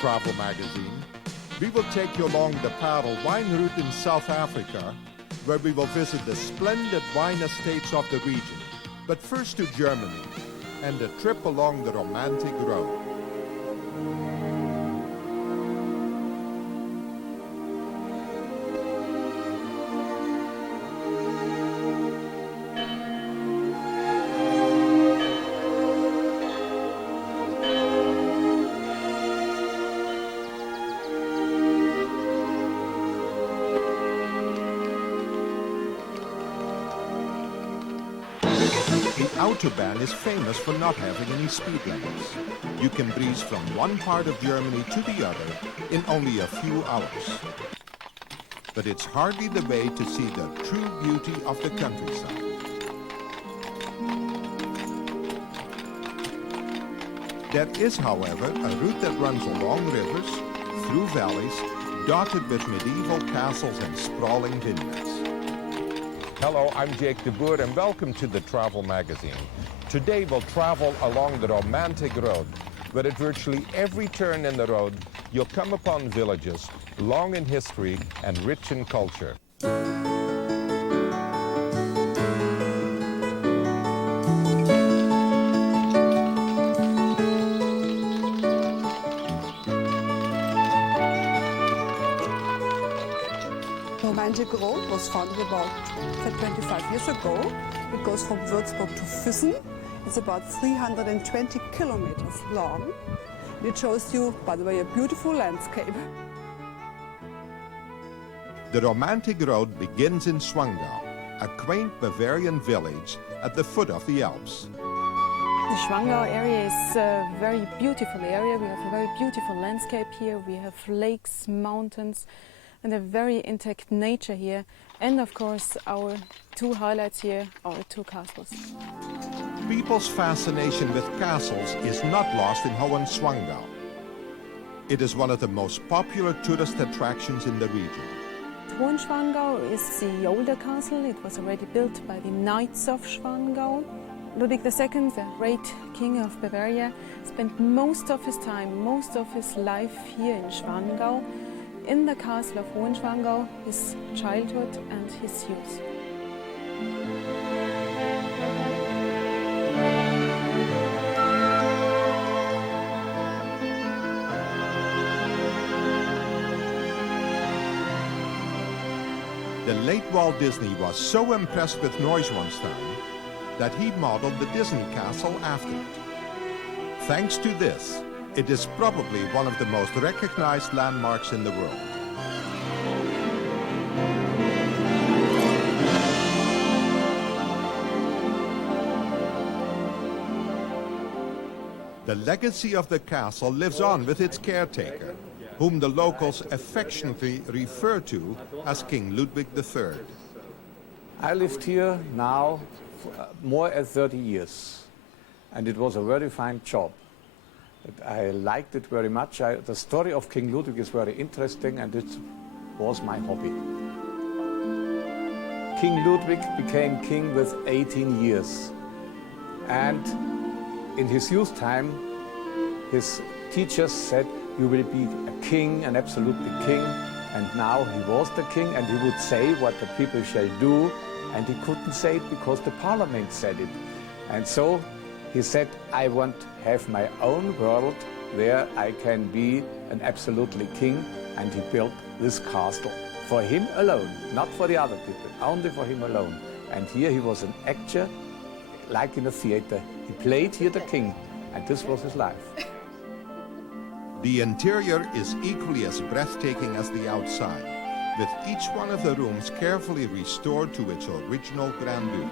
travel magazine, we will take you along the Parel wine route in South Africa, where we will visit the splendid wine estates of the region. But first to Germany, and a trip along the romantic road. The Autobahn is famous for not having any speed limits. You can breeze from one part of Germany to the other in only a few hours. But it's hardly the way to see the true beauty of the countryside. There is, however, a route that runs along rivers, through valleys, dotted with medieval castles and sprawling vineyards. Hello, I'm Jake de Boer and welcome to the Travel Magazine. Today we'll travel along the romantic road, where at virtually every turn in the road you'll come upon villages long in history and rich in culture. Romantic Road was founded about 25 years ago. It goes from Würzburg to Füssen. It's about 320 kilometers long. It shows you, by the way, a beautiful landscape. The romantic road begins in Schwangau, a quaint Bavarian village at the foot of the Alps. The Schwangau area is a very beautiful area. We have a very beautiful landscape here. We have lakes, mountains, and a very intact nature here. And of course, our two highlights here are the two castles. People's fascination with castles is not lost in Hohenschwangau. It is one of the most popular tourist attractions in the region. Hohenschwangau is the older castle. It was already built by the Knights of Schwangau. Ludwig II, the great king of Bavaria, spent most of his time, most of his life here in Schwangau, in the castle of Hohenschwangau, his childhood and his youth. The late Walt Disney was so impressed with Neuschwanstein that he modeled the Disney castle after it. Thanks to this, it is probably one of the most recognized landmarks in the world. The legacy of the castle lives on with its caretaker, whom the locals affectionately refer to as King Ludwig III. I lived here now for more than 30 years, and it was a very fine job. I liked it very much. The story of King Ludwig is very interesting, and it was my hobby. King Ludwig became king with 18 years, and in his youth time, his teachers said, "You will be a king, an absolutely king." And now he was the king, and he would say what the people shall do, and he couldn't say it because the parliament said it. And so he said, "I want to have my own world where I can be an absolutely king," and he built this castle for him alone, not for the other people, only for him alone. And here he was an actor, like in a theater. He played here the king, and this was his life. The interior is equally as breathtaking as the outside, with each one of the rooms carefully restored to its original grandeur.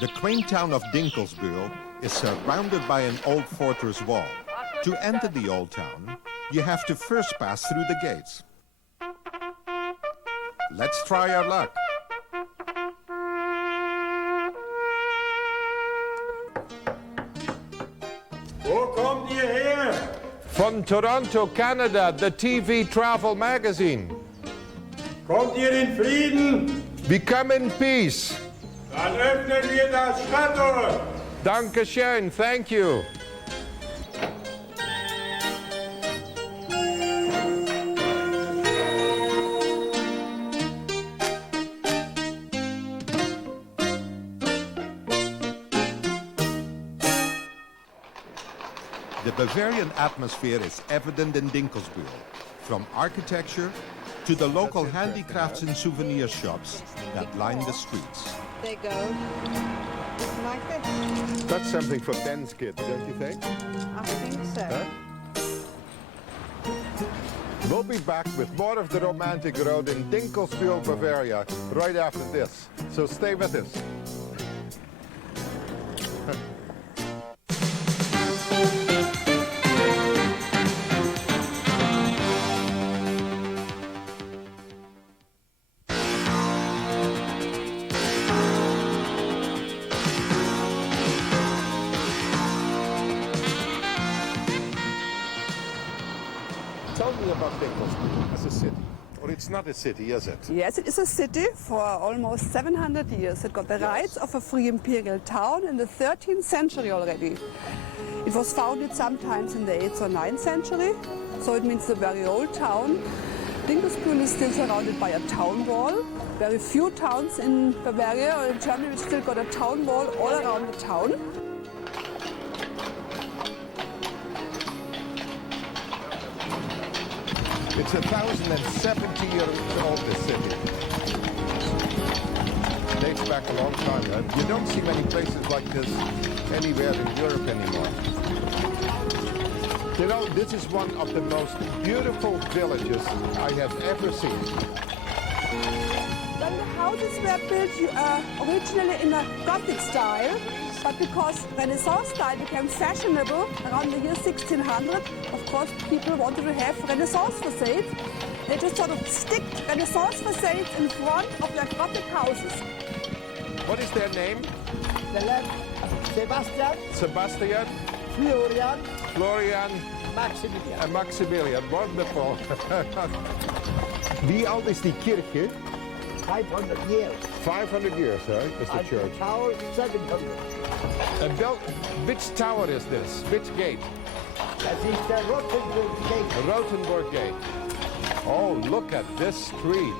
The quaint town of Dinkelsbühl is surrounded by an old fortress wall. To enter the old town, you have to first pass through the gates. Let's try our luck. Von Toronto, Canada, the TV Travel Magazine. Kommt ihr in Frieden? We come in peace. Dann öffnen wir das Stadttor. Dankeschön, thank you. The Bavarian atmosphere is evident in Dinkelsbühl, from architecture to the local handicrafts and souvenir shops that line the streets. They go like this. That's something for Ben's kids, don't you think? I think so. We'll be back with more of the romantic road in Dinkelsbühl, Bavaria, right after this. So stay with us. Tell me about Dinkelsbühl as a city. Or it's not a city, is it? Yes, it is a city for almost 700 years. It got the rights of a free imperial town in the 13th century already. It was founded sometimes in the 8th or 9th century, so it means a very old town. Dinkelsbühl is still surrounded by a town wall. Very few towns in Bavaria or in Germany which still got a town wall all around the town. It's 1,070 years old, this city. Dates back a long time. You don't see many places like this anywhere in Europe anymore. You know, this is one of the most beautiful villages I have ever seen. Then the houses were built originally in a Gothic style, but because Renaissance style became fashionable around the year 1600, of course people wanted to have Renaissance facades. They just sort of sticked Renaissance facades in front of their Gothic houses. What is their name? Sebastian, Sebastian, Florian, Florian, Maximilian. and Maximilian. Wonderful. Wie oud is die Kirche? 500 years. 500 years, huh? Is the And church. the tower, 700. Which tower is this? Which gate? That is the Rothenburg Gate. Rothenburg Gate. Oh, look at this street.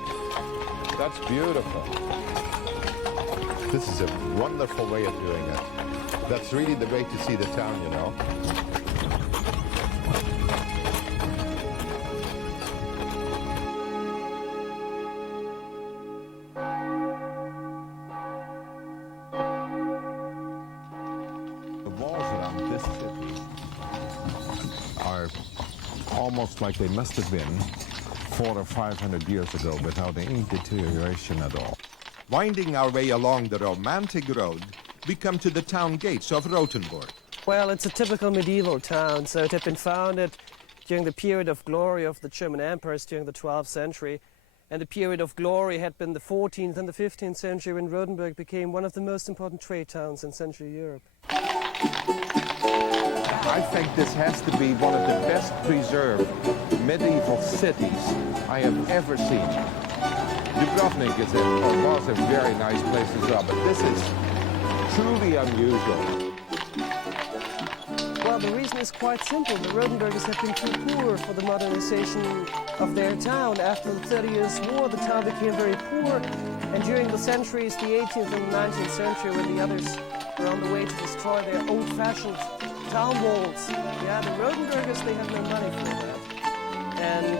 That's beautiful. This is a wonderful way of doing it. That's really the way to see the town, you know. The walls around this city are almost like they must have been 400 or 500 years ago without any deterioration at all. Winding our way along the romantic road, we come to the town gates of Rothenburg. Well, it's a typical medieval town, so it had been founded during the period of glory of the German emperors during the 12th century. And the period of glory had been the 14th and the 15th century when Rothenburg became one of the most important trade towns in Central Europe. I think this has to be one of the best preserved medieval cities I have ever seen. Dubrovnik was a very nice place as well, but this is truly unusual. Well, the reason is quite simple. The Rothenburgers had been too poor for the modernization of their town. After the 30 Years' War, the town became very poor, and during the centuries, the 18th and 19th century, when the others were on the way to destroy their old-fashioned town walls, yeah, the Rothenburgers, they had no money for that. And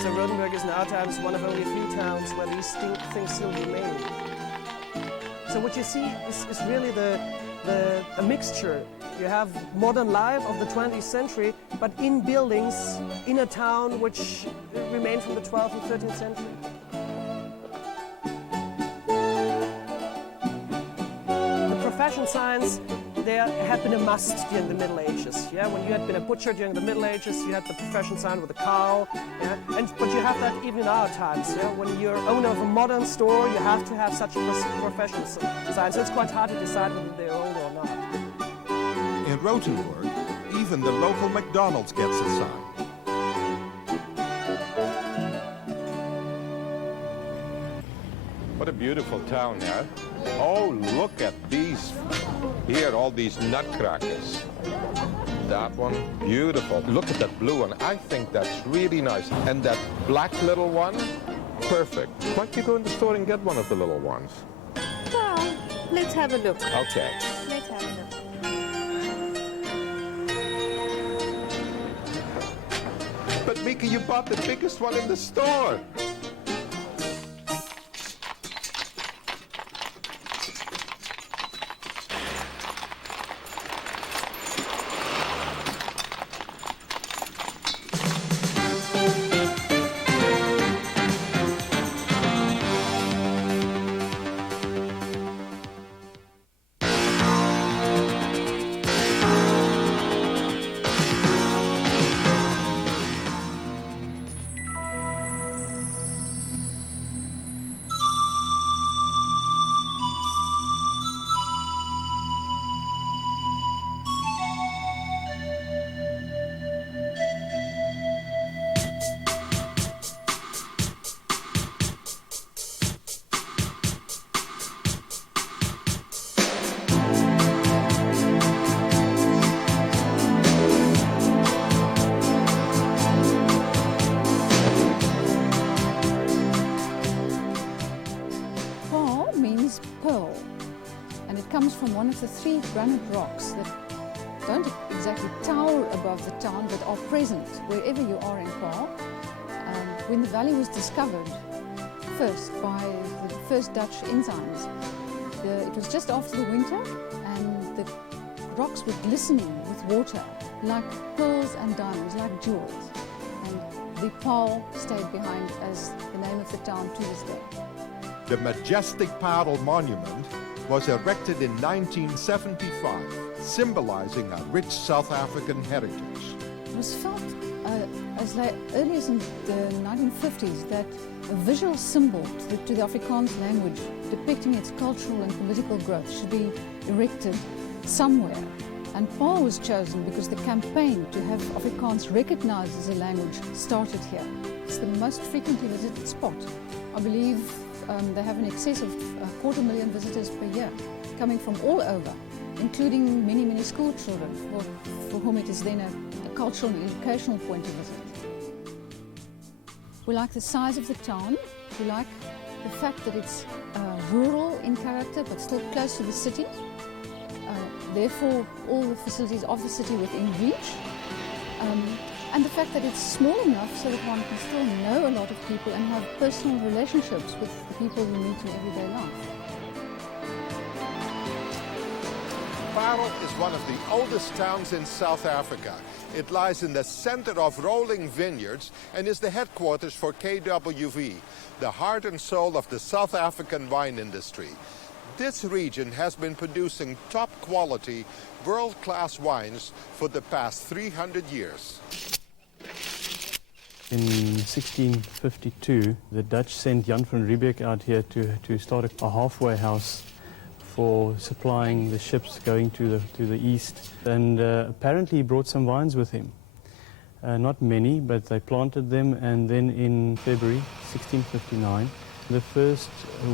so Rothenburg is in our times one of only a few towns where these things still remain. So what you see is really a mixture. You have modern life of the 20th century, but in buildings in a town which remained from the 12th and 13th century. The profession signs, there had been a must during the Middle Ages. Yeah, when you had been a butcher during the Middle Ages, you had the profession sign with a cow. Yeah, but you have that even in our times. Yeah, when you're owner of a modern store, you have to have such a profession sign. So it's quite hard to decide whether they're old or not. In Rothenburg, even Even the local McDonald's gets a sign. What a beautiful town, yeah? Oh, look at these. Here, all these nutcrackers. That one, beautiful. Look at that blue one. I think that's really nice. And that black little one, perfect. Why don't you go in the store and get one of the little ones? Well, let's have a look. Okay. Let's have a look. But Mika, you bought the biggest one in the store. Pearl, and it comes from one of the 3 granite rocks that don't exactly tower above the town but are present wherever you are in Paarl. When the valley was discovered first by the first Dutch ensigns, it was just after the winter, and the rocks were glistening with water like pearls and diamonds, like jewels, and the Paarl stayed behind as the name of the town to this day. The majestic Paarl Monument was erected in 1975, symbolizing a rich South African heritage. It was felt as early as in the 1950s that a visual symbol to the Afrikaans language depicting its cultural and political growth should be erected somewhere. And Paarl was chosen because the campaign to have Afrikaans recognized as a language started here. It's the most frequently visited spot. I believe they have in excess of 250,000 visitors per year, coming from all over, including many, many school children, for whom it is then a cultural and educational point of visit. We like the size of the town. We like the fact that it's rural in character, but still close to the city. Therefore, all the facilities of the city within reach. And the fact that it's small enough so that one can still know a lot of people and have personal relationships with the people we meet in everyday life. Paarl is one of the oldest towns in South Africa. It lies in the center of rolling vineyards and is the headquarters for KWV, the heart and soul of the South African wine industry. This region has been producing top quality, world-class wines for the past 300 years. In 1652, the Dutch sent Jan van Riebeeck out here to start a halfway house for supplying the ships going to the east. And apparently he brought some vines with him. Not many, but they planted them, and then in February 1659, the first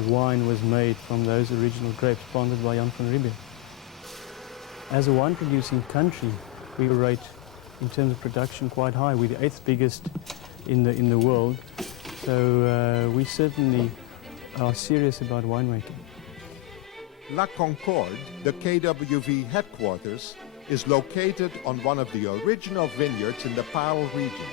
wine was made from those original grapes planted by Jan van Riebeeck. As a wine-producing country, we rate in terms of production quite high. We're the 8th biggest in the world, so we certainly are serious about winemaking. La Concorde, the KWV headquarters, is located on one of the original vineyards in the Paarl region.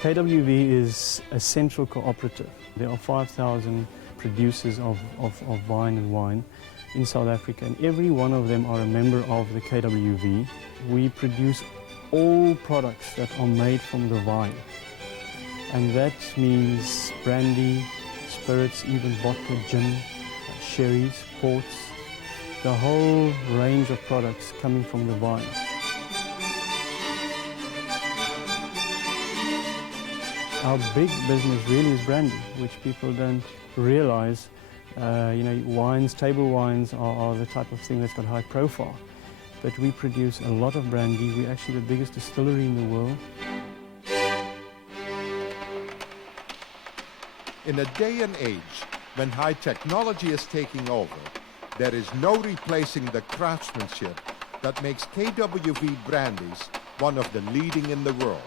KWV is a central cooperative. There are 5,000 producers of vine and wine in South Africa, and every one of them are a member of the KWV. We produce all products that are made from the vine, and that means brandy, spirits, even vodka, gin, sherries, ports, the whole range of products coming from the vines. Our big business really is brandy, which people don't realize. Wines, table wines are the type of thing that's got high profile. But we produce a lot of brandy. We're actually the biggest distillery in the world. In a day and age when high technology is taking over, there is no replacing the craftsmanship that makes KWV brandies one of the leading in the world.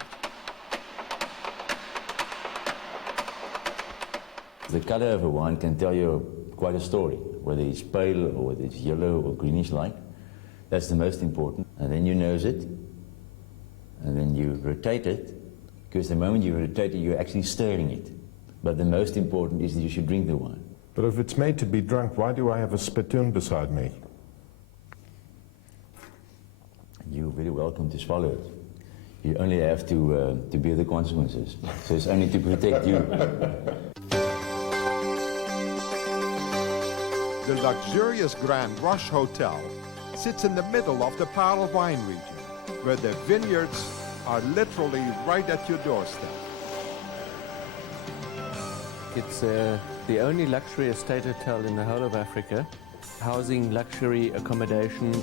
The color of a wine can tell you quite a story, whether it's pale or whether it's yellow or greenish light. That's the most important. And then you nose it, and then you rotate it, because the moment you rotate it, you're actually stirring it. But the most important is that you should drink the wine. But if it's made to be drunk, why do I have a spittoon beside me? You're very welcome to swallow it. You only have to bear the consequences. So it's only to protect you. The luxurious Grand Rush Hotel sits in the middle of the Parel wine region, where the vineyards are literally right at your doorstep. It's the only luxury estate hotel in the whole of Africa, housing luxury accommodation,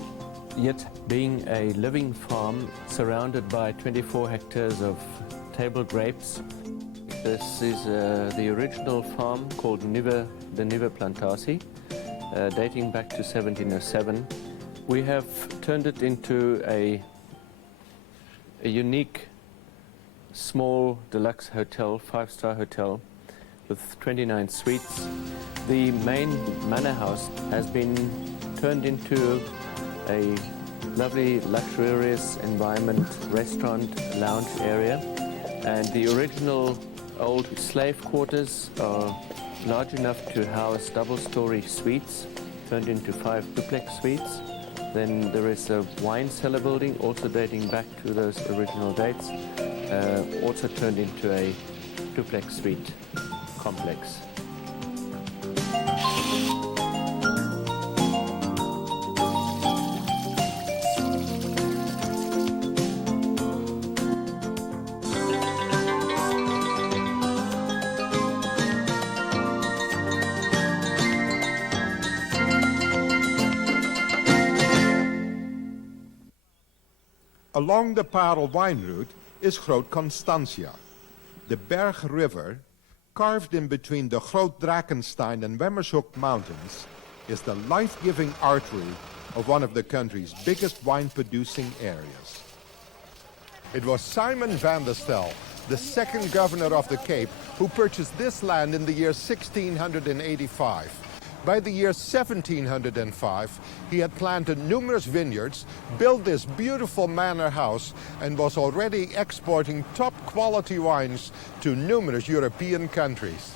yet being a living farm surrounded by 24 hectares of table grapes. This is the original farm called the Nuwe Plantasie, dating back to 1707. We have turned it into a unique small deluxe hotel, 5-star hotel, with 29 suites. The main manor house has been turned into a lovely luxurious environment, restaurant, lounge area, and the original old slave quarters are large enough to house double-story suites turned into 5 duplex suites. Then there is a wine cellar building also dating back to those original dates, also turned into a duplex suite complex. Along the Parel wine route is Groot Constantia. The Berg River, carved in between the Groot Drakenstein and Wemmershoek mountains, is the life-giving artery of one of the country's biggest wine-producing areas. It was Simon van der Stel, the second governor of the Cape, who purchased this land in the year 1685. By the year 1705, he had planted numerous vineyards, built this beautiful manor house, and was already exporting top-quality wines to numerous European countries.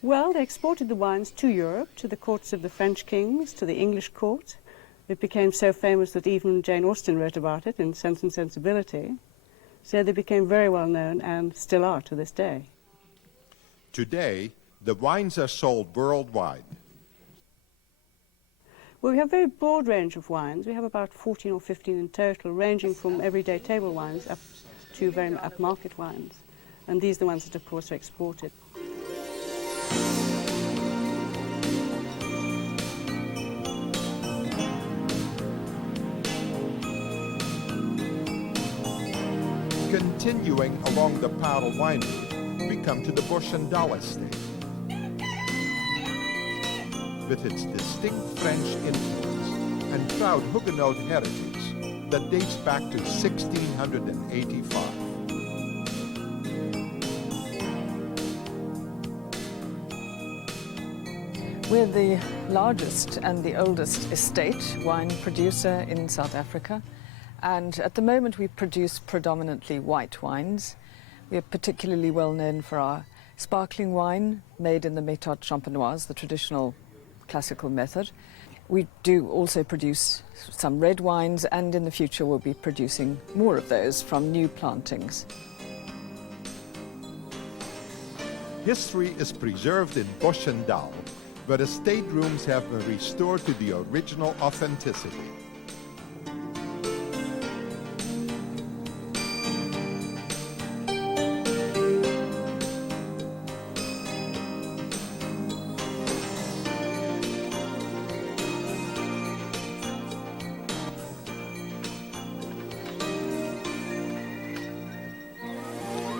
Well, they exported the wines to Europe, to the courts of the French kings, to the English court. It became so famous that even Jane Austen wrote about it in Sense and Sensibility. So they became very well known and still are to this day. Today, the wines are sold worldwide. Well, we have a very broad range of wines. We have about 14 or 15 in total, ranging from everyday table wines up to very upmarket wines. And these are the ones that, of course, are exported. Continuing along the Parel wine route, we come to the Bush and Dal estate. With its distinct French influence and proud Huguenot heritage that dates back to 1685. We're the largest and the oldest estate wine producer in South Africa, and at the moment we produce predominantly white wines. We are particularly well known for our sparkling wine made in the méthode champenoise, the traditional classical method. We do also produce some red wines, and in the future we'll be producing more of those from new plantings. History is preserved in Bush and Dal, where the staterooms have been restored to the original authenticity.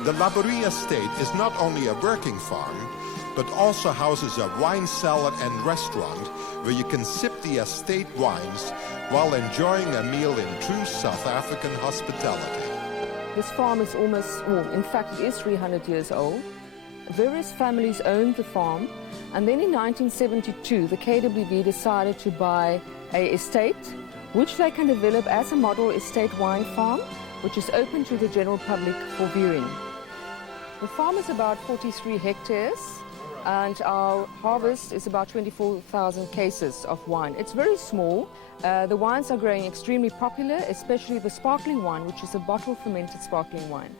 The Laborie estate is not only a working farm, but also houses a wine cellar and restaurant where you can sip the estate wines while enjoying a meal in true South African hospitality. This farm is almost, well, in fact, it is 300 years old. Various families owned the farm, and then in 1972, the KWV decided to buy an estate, which they can develop as a model estate wine farm, which is open to the general public for viewing. The farm is about 43 hectares, and our harvest is about 24,000 cases of wine. It's very small. The wines are growing extremely popular, especially the sparkling wine, which is a bottle-fermented sparkling wine.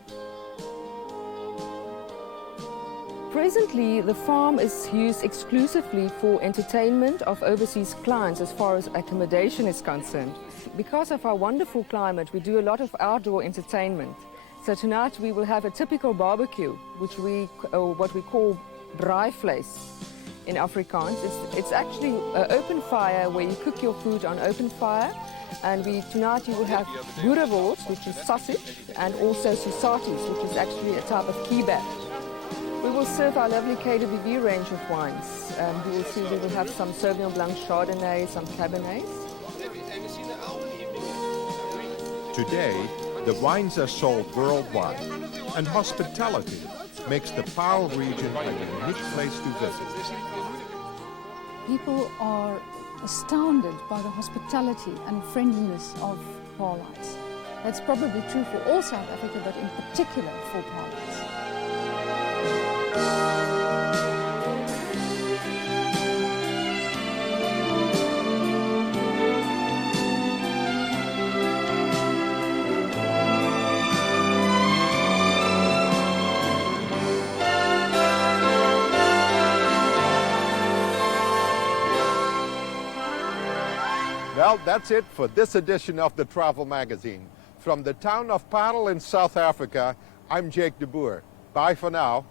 Presently, the farm is used exclusively for entertainment of overseas clients as far as accommodation is concerned. Because of our wonderful climate, we do a lot of outdoor entertainment. So tonight we will have a typical barbecue, which what we call braaivleis in Afrikaans. It's actually an open fire where you cook your food on open fire. And tonight you will have boerewors, which is sausage, and also susaties, which is actually a type of kebab. We will serve our lovely KWV range of wines. You will see we will have some Sauvignon Blanc Chardonnay, some Cabernets. Today, the wines are sold worldwide, and hospitality makes the Paarl region a unique place to visit. People are astounded by the hospitality and friendliness of Paarlites. That's probably true for all South Africa, but in particular for Paarlites. Well, that's it for this edition of the Travel Magazine. From the town of Paarl in South Africa, I'm Jake de Boer. Bye for now.